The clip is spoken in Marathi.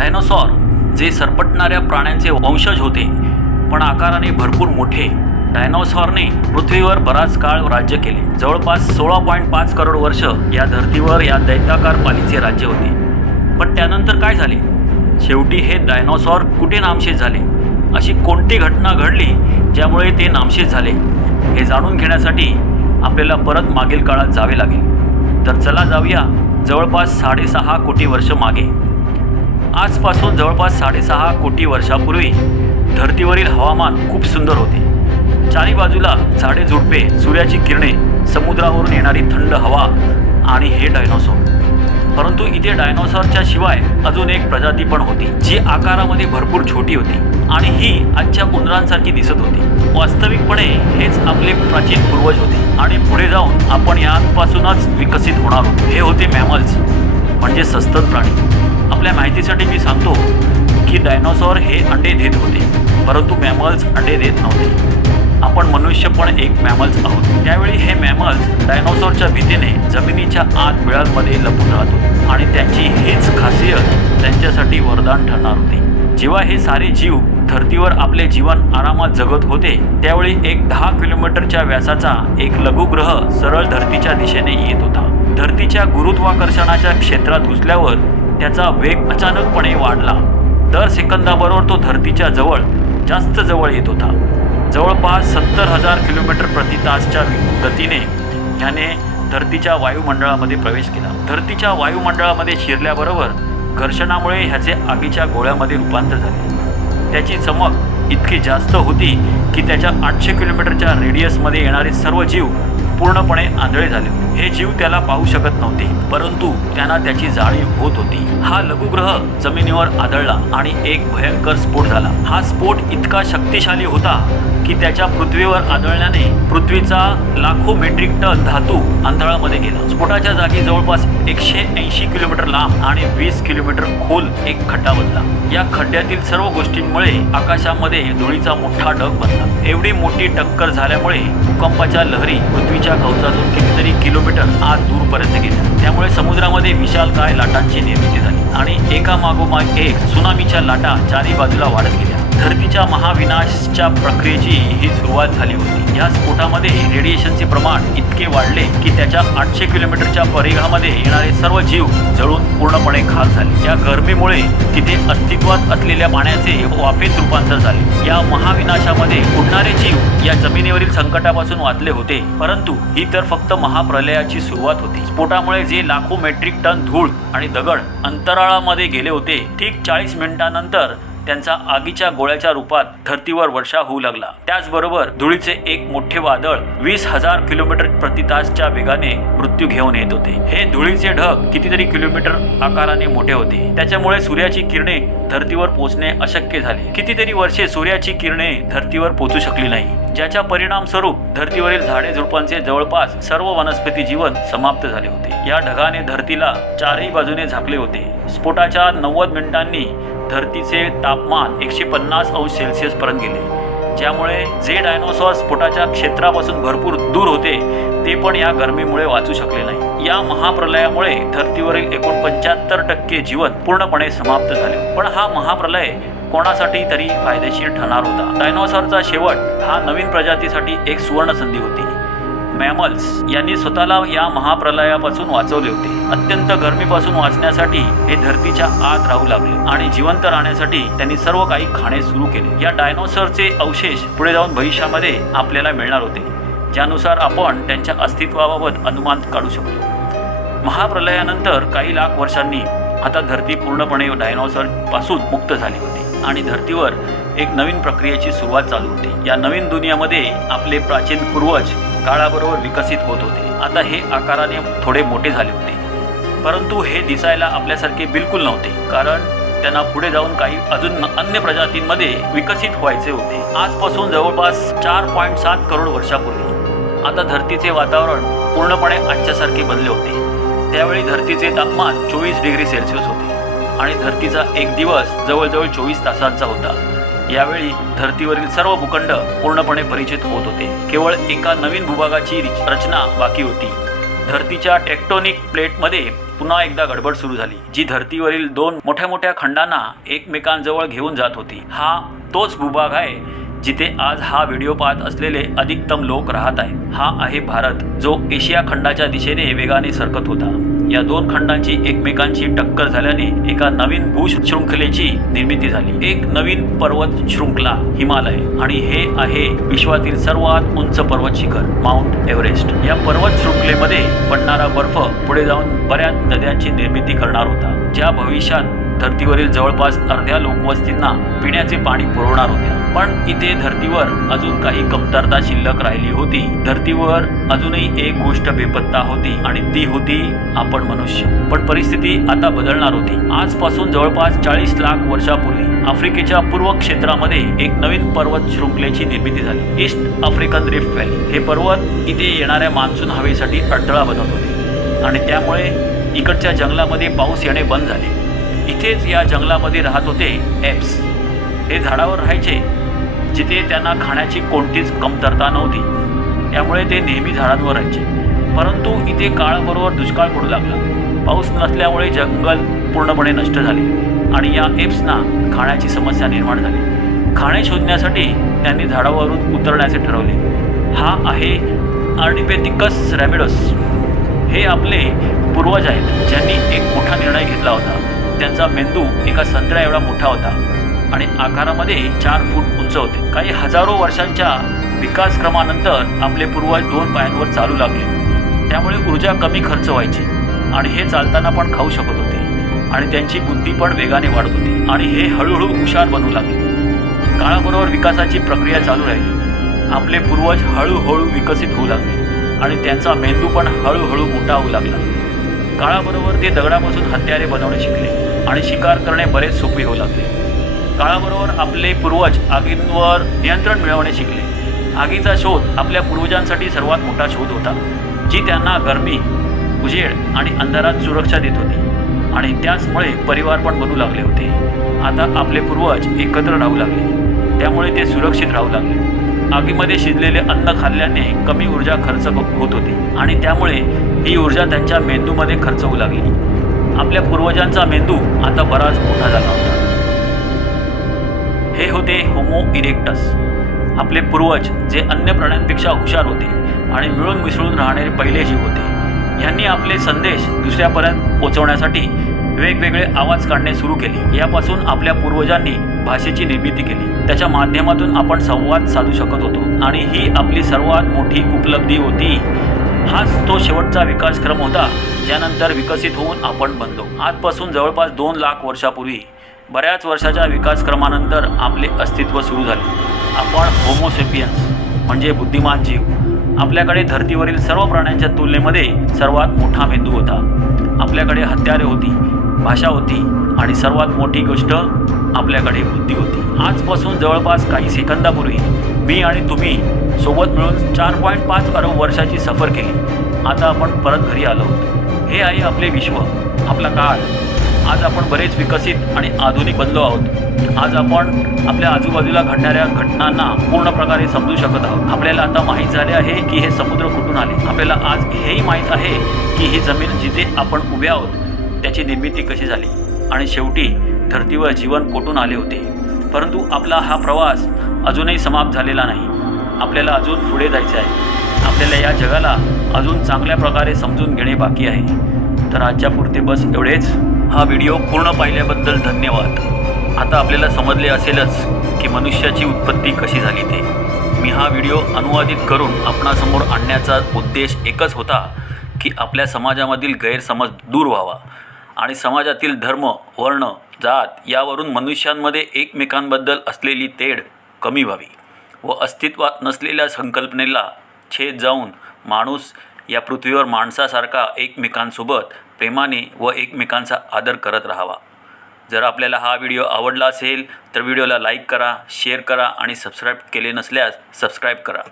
डायनोसॉर जे सरपटणाऱ्या प्राण्यांचे वंशज होते पण आकाराने भरपूर मोठे. डायनोसॉरने पृथ्वीवर बराच काळ राज्य केले. जवळपास सोळा पॉईंट पाच करोड वर्ष या धर्तीवर या दैताकार पालीचे राज्य होते. पण त्यानंतर काय झाले? शेवटी हे डायनोसॉर कुठे नामशेष झाले? अशी कोणती घटना घडली ज्यामुळे ते नामशेष झाले? हे जाणून घेण्यासाठी आपल्याला परत मागील काळात जावे लागेल. तर चला जाऊया जवळपास साडेसहा कोटी वर्ष मागे. आजपासून जवळपास साडेसहा कोटी वर्षापूर्वी धर्तीवरील हवामान खूप सुंदर होते. चारी बाजूला झाडे झुडपे सूर्याची किरणे समुद्रावरून येणारी थंड हवा आणि हे डायनोसॉर. परंतु इथे डायनोसॉरच्या शिवाय अजून एक प्रजाती पण होती जी आकारामध्ये भरपूर छोटी होती आणि ही आजच्या उंदरांसारखी दिसत होती. वास्तविकपणे हेच आपले प्राचीन पूर्वज होते आणि पुढे जाऊन आपण यापासूनच विकसित होणार हे होते मॅमल्स म्हणजे सस्तन प्राणी. आपल्या माहितीसाठी मी सांगतो की डायनोसॉर हे अंडे देत होते परंतु मॅमल्स अंडे देत नव्हते. आपण मनुष्य पण एक मॅमल्स आहोत. त्यावेळी हे मॅमल्स डायनोसॉरच्या भीतीने जमिनीच्या आत बिळांमध्ये लपून राहतो आणि त्यांची हीच खासियत त्यांच्यासाठी वरदान ठरणार होती. जेव्हा हे सारे जीव धर्तीवर आपले जीवन आरामात जगत होते त्यावेळी एक दहा किलोमीटरच्या व्यासाचा एक लघुग्रह सरळ धर्तीच्या दिशेने येत होता. धर्तीच्या गुरुत्वाकर्षणाच्या क्षेत्रात घुसल्यावर त्याचा वेग अचानकपणे वाढला. दर सेकंदाबरोबर तो धरतीच्या जवळ जास्त जवळ येत होता. जवळपास सत्तर हजार किलोमीटर प्रति तासच्या गतीने ह्याने धरतीच्या वायुमंडळामध्ये प्रवेश केला. धरतीच्या वायुमंडळामध्ये शिरल्याबरोबर घर्षणामुळे ह्याचे आगीच्या गोळ्यामध्ये रूपांतर झाले. त्याची चमक इतकी जास्त होती की त्याच्या आठशे किलोमीटरच्या रेडियसमध्ये येणारे सर्व जीव पूर्णपणे आंधळे झाले. हे जीव त्याला पाहू शकत नव्हते परंतु त्यांना त्याची जाणीव होत होती. हा लघुग्रह जमिनीवर आदळला आणि एक भयंकर स्फोट झाला. हा स्फोट इतका शक्तिशाली होता की त्याच्या पृथ्वीवर आदळल्याने पृथ्वीचा लाखो मेट्रिक टन धातू अंतराळामध्ये गेला. स्फोटाच्या जागी जवळपास एकशे ऐंशी किलोमीटर लांब आणि वीस किलोमीटर खोल एक खड्डा बनला. या खड्ड्यातील सर्व गोष्टींमुळे आकाशामध्ये धुळीचा मोठा ढग बनला. एवढी मोठी टक्कर झाल्यामुळे भूकंपाच्या लहरी पृथ्वीच्या कवचातून कितीतरी किलोमीटर आत दूरपर्यंत गेल्या. त्यामुळे समुद्रामध्ये विशालकाय लाटांची निर्मिती झाली आणि एकामागोमाग एक सुनामीच्या लाटा चारी बाजूला वाढत गेल्या. धरतीच्या महाविनाशच्या प्रक्रियेची ही सुरुवात झाली होती. या स्फोटामध्ये रेडिएशनचे प्रमाण इतके वाढले की त्याच्या आठशे किलोमीटरच्या परिघामध्ये येणारे सर्व जीव जळून पूर्णपणे खास झाले. या गरमीमुळे तिथे अस्तित्वात असलेल्या पाण्याचे वाफेत रूपांतर झाले. या महाविनाशामध्ये उडणारे जीव या जमिनीवरील संकटापासून वाचले होते. परंतु ही तर फक्त महाप्रलयाची सुरुवात होती. स्फोटामुळे जे लाखो मेट्रिक टन धूळ आणि दगड अंतराळामध्ये गेले होते ठीक चाळीस मिनिटांनंतर त्यांचा आगीच्या गोळ्याच्या रूपात धर्तीवर वर्षा होऊ लागला. त्याचबरोबर धुळीचे एक मोठे वादळ वीस हजार किलोमीटर प्रति तासच्या वेगाने मृत्यू घेऊन येत होते. हे धुळीचे ढग कितीतरी किलोमीटर आकाराने मोठे होते. त्याच्यामुळे सूर्याची किरणे धर्तीवर पोहोचणे अशक्य झाले. कितीतरी वर्षे सूर्याची किरणे धर्तीवर पोहोचू शकली नाही. ज्याच्या परिणाम स्वरूप धर्तीवरील झाडे झुडपांचे जवळपास सर्व वनस्पती जीवन समाप्त झाले होते. या ढगाने धर्तीला चारही बाजूने झाकले होते. स्फोटाच्या नव्वद मिनिटांनी धर्तीचे तापमान एकशे पन्नास अंश सेल्सिअस पर्यंत गेले. ज्यामुळे जे डायनोसॉर स्फोटाच्या क्षेत्रापासून भरपूर दूर होते ते पण या गरमीमुळे वाचू शकले नाही. या महाप्रलयामुळे धर्तीवरील एकूण पंच्याहत्तर टक्के जीवन पूर्णपणे समाप्त झाले. पण हा महाप्रलय कोणासाठी तरी फायदेशीर ठरणार होता. डायनोसॉरचा शेवट हा नवीन प्रजातीसाठी एक सुवर्ण संधी होती. मॅमल्स यांनी स्वतःला या महाप्रलयापासून वाचवले होते. अत्यंत गरमीपासून वाचण्यासाठी हे धरतीच्या आत राहू लागले आणि जिवंत राहण्यासाठी त्यांनी सर्व काही खाणे सुरू केले. या डायनोसरचे अवशेष पुढे जाऊन भविष्यामध्ये आपल्याला मिळणार होते ज्यानुसार आपण त्यांच्या अस्तित्वाबाबत अनुमान काढू शकलो महाप्रलयानंतर काही लाख वर्षांनी आता धरती पूर्णपणे डायनॉसरपासून मुक्त झाली होती. आणि धर्तीवर एक नवीन प्रक्रियेची सुरुवात चालू होती. या नवीन दुनियामध्ये आपले प्राचीन पूर्वज काळाबरोबर विकसित होत होते. आता हे आकाराने थोडे मोठे झाले होते. परंतु हे दिसायला आपल्यासारखे बिलकुल नव्हते. कारण त्यांना पुढे जाऊन काही अजून अन्य प्रजातींमध्ये विकसित व्हायचे होते. आजपासून जवळपास चार पॉईंट सात करोड वर्षापूर्वी आता धरतीचे वातावरण पूर्णपणे आजच्यासारखे बनले होते. त्यावेळी धरतीचे तापमान चोवीस डिग्री सेल्सिअस होते. आणि धरतीचा एक दिवस जवळजवळ चोवीस तासांचा होता. यावेळी धर्तीवरील सर्व भूखंड पूर्णपणे परिचित होत होते. केवळ एका नवीन भूभागाची रचना बाकी होती. धरतीच्या टेक्टोनिक प्लेटमध्ये पुन्हा एकदा गडबड सुरू झाली जी धरतीवरील दोन मोठ्या मोठ्या खंडांना एकमेकांजवळ घेऊन जात होती. हा तोच भूभाग आहे जिथे आज हा व्हिडिओ पाहत असलेले अधिकतम लोक राहत आहे हा आहे भारत जो एशिया खंडाच्या दिशेने वेगाने सरकत होता. या दोन खंडांची एकमेकांची टक्कर झाल्याने एका नवीन भूशृंखलेची निर्मिती झाली. एक नवीन पर्वत शृंखला हिमालय आणि हे आहे विश्वातील सर्वात उंच पर्वत शिखर माउंट एव्हरेस्ट. या पर्वत शृंखलेमध्ये पडणारा बर्फ पुढे जाऊन बऱ्याच नद्यांची निर्मिती करणार होता. ज्या भविष्यात धर्तीवरील जवळपास अर्ध्या लोकवस्तींना पिण्याचे पाणी पुरवणार होत्या पण इथे धर्तीवर अजून काही कमतरता शिल्लक राहिली होती. धर्तीवर अजूनही एक गोष्ट बेपत्ता होती आणि ती होती आपण मनुष्य. पण परिस्थिती आता बदलणार होती. आजपासून जवळपास चाळीस लाख वर्षापूर्वी आफ्रिकेच्या पूर्व क्षेत्रामध्ये एक नवीन पर्वत शृंखलेची निर्मिती झाली. East African Rift Valley. हे पर्वत इथे येणाऱ्या मान्सून हवेसाठी अडथळा बनत होते. आणि त्यामुळे इकडच्या जंगलामध्ये पाऊस येणे बंद झाले. इथेच या जंगलामध्ये राहत होते एप्स. हे झाडावर राहायचे जिथे त्यांना खाण्याची कोणतीच कमतरता नव्हती. त्यामुळे ते नेहमी झाडांवर राहायचे. परंतु इथे काळाबरोबर दुष्काळ पडू लागला. पाऊस नसल्यामुळे जंगल पूर्णपणे नष्ट झाले आणि या एप्सना खाण्याची समस्या निर्माण झाली. खाणे शोधण्यासाठी त्यांनी झाडावरून उतरण्याचे ठरवले. हा आहे आर्डिपेथिकस रॅमिडस हे आपले पूर्वज आहेत ज्यांनी एक मोठा निर्णय घेतला होता. त्यांचा मेंदू एका संत्र्या एवढा मोठा होता. आणि आकारामध्ये चार फूट उंच होते. काही हजारो वर्षांच्या विकासक्रमानंतर आपले पूर्वज दोन पायांवर चालू लागले. त्यामुळे ऊर्जा कमी खर्च व्हायची. आणि हे चालताना पण खाऊ शकत होते. आणि त्यांची बुद्धी पण वेगाने वाढत होती. आणि हे हळूहळू हुशार बनू लागले. काळाबरोबर विकासाची प्रक्रिया चालू राहिली. आपले पूर्वज हळूहळू विकसित होऊ लागले. आणि त्यांचा मेंदू पण हळूहळू मोठा होऊ लागला. काळाबरोबर ते दगडापासून हत्यारे बनवणे शिकले. आणि शिकार करणे बरेच सोपे होऊ लागले. काळाबरोबर आपले पूर्वज आगींवर नियंत्रण मिळवणे शिकले. आगीचा शोध आपल्या पूर्वजांसाठी सर्वात मोठा शोध होता जी त्यांना गरमी उजेड आणि अंधारात सुरक्षा देत होती आणि त्याचमुळे परिवार पण बनू लागले होते. आता आपले पूर्वज एकत्र राहू लागले. त्यामुळे ते सुरक्षित राहू लागले. आगीमध्ये शिजलेले अन्न खाल्ल्याने कमी ऊर्जा खर्च होत होती आणि त्यामुळे ही ऊर्जा त्यांच्या मेंदूमध्ये खर्च होऊ लागली. आपल्या पूर्वजांचा मेंदू आता बराच मोठा झाला होता. हे होते होमो इरेक्टस. आपले पूर्वज जे अन्य प्राण्यांपेक्षा हुशार होते आणि मिळून मिसळून राहणारे पहिले जीव होते यांनी आपले संदेश दुसऱ्यापर्यंत पोचवण्यासाठी वेगवेगळे आवाज काढणे सुरू केले. यापासून आपल्या पूर्वजांनी भाषेची निर्मिती केली. त्याच्या माध्यमातून आपण संवाद साधू शकत होतो आणि ही आपली सर्वात मोठी उपलब्धी होती. हाच तो शेवटचा विकासक्रम होता ज्यानंतर विकसित होऊन आपण बनलो. आजपासून जवळपास दोन लाख वर्षापूर्वी बऱ्याच वर्षाच्या विकासक्रमानंतर आपले अस्तित्व सुरू झाले. आपण होमोसेपियन्स म्हणजे बुद्धिमान जीव आपल्याकडे धर्तीवरील सर्व प्राण्यांच्या तुलनेमध्ये सर्वात मोठा मेंदू होता. आपल्याकडे हत्यारे होती भाषा होती आणि सर्वात मोठी गोष्ट आपल्याकडे बुद्धी होती. आजपासून जवळपास काही सेकंदापूर्वी मी आणि तुम्ही सोबत मिळून चार पॉईंट पाच अरब वर्षाची सफर केली. आता आपण परत घरी आलो आहोत. हे आहे आपले विश्व आपला काळ. आज आपण बरेच विकसित आणि आधुनिक बनलो आहोत. आज आपण आपल्या आजूबाजूला घडणाऱ्या घटनांना पूर्ण प्रकारे समजू शकत आहोत. आपल्याला आता माहीत झाले आहे की हे समुद्र कुठून आले. आपल्याला आज हेही माहीत आहे की ही जमीन जिथे आपण उभे आहोत त्याची निर्मिती कशी झाली. आणि शेवटी धर्तीवर जीवन कोठून आले होते. परंतु आपला हा प्रवास अजूनही समाप्त झालेला नाही. आपल्याला अजून पुढे जायचे आहे. आपल्याला या जगाला अजून चांगल्या प्रकारे समजून घेणे बाकी आहे. तर आजच्या पुरते बस एवढेच. हा व्हिडिओ पूर्ण पाहिल्याबद्दल धन्यवाद. आता आपल्याला समजले असेलच की मनुष्याची उत्पत्ती कशी झाली ते. मी हा व्हिडिओ अनुवादित करून आपणासमोर आणण्याचा उद्देश एकच होता की आपल्या समाजामधील गैरसमज दूर व्हावा. आणि समाजातील धर्म वर्ण जात यावरून मनुष्यांमध्ये एकमेकांबद्दल असलेली तेढ कमी व्हावी व अस्तित्वात नसलेल्या संकल्पनेला छेद जाऊन माणूस या पृथ्वीवर माणसासारखा एकमेकांसोबत प्रेमाने व एकमेकांचा आदर करत राहावा. जर आपल्याला हा व्हिडिओ आवडला असेल तर व्हिडिओला लाईक करा शेअर करा आणि सबस्क्राईब केले नसल्यास सबस्क्राईब करा.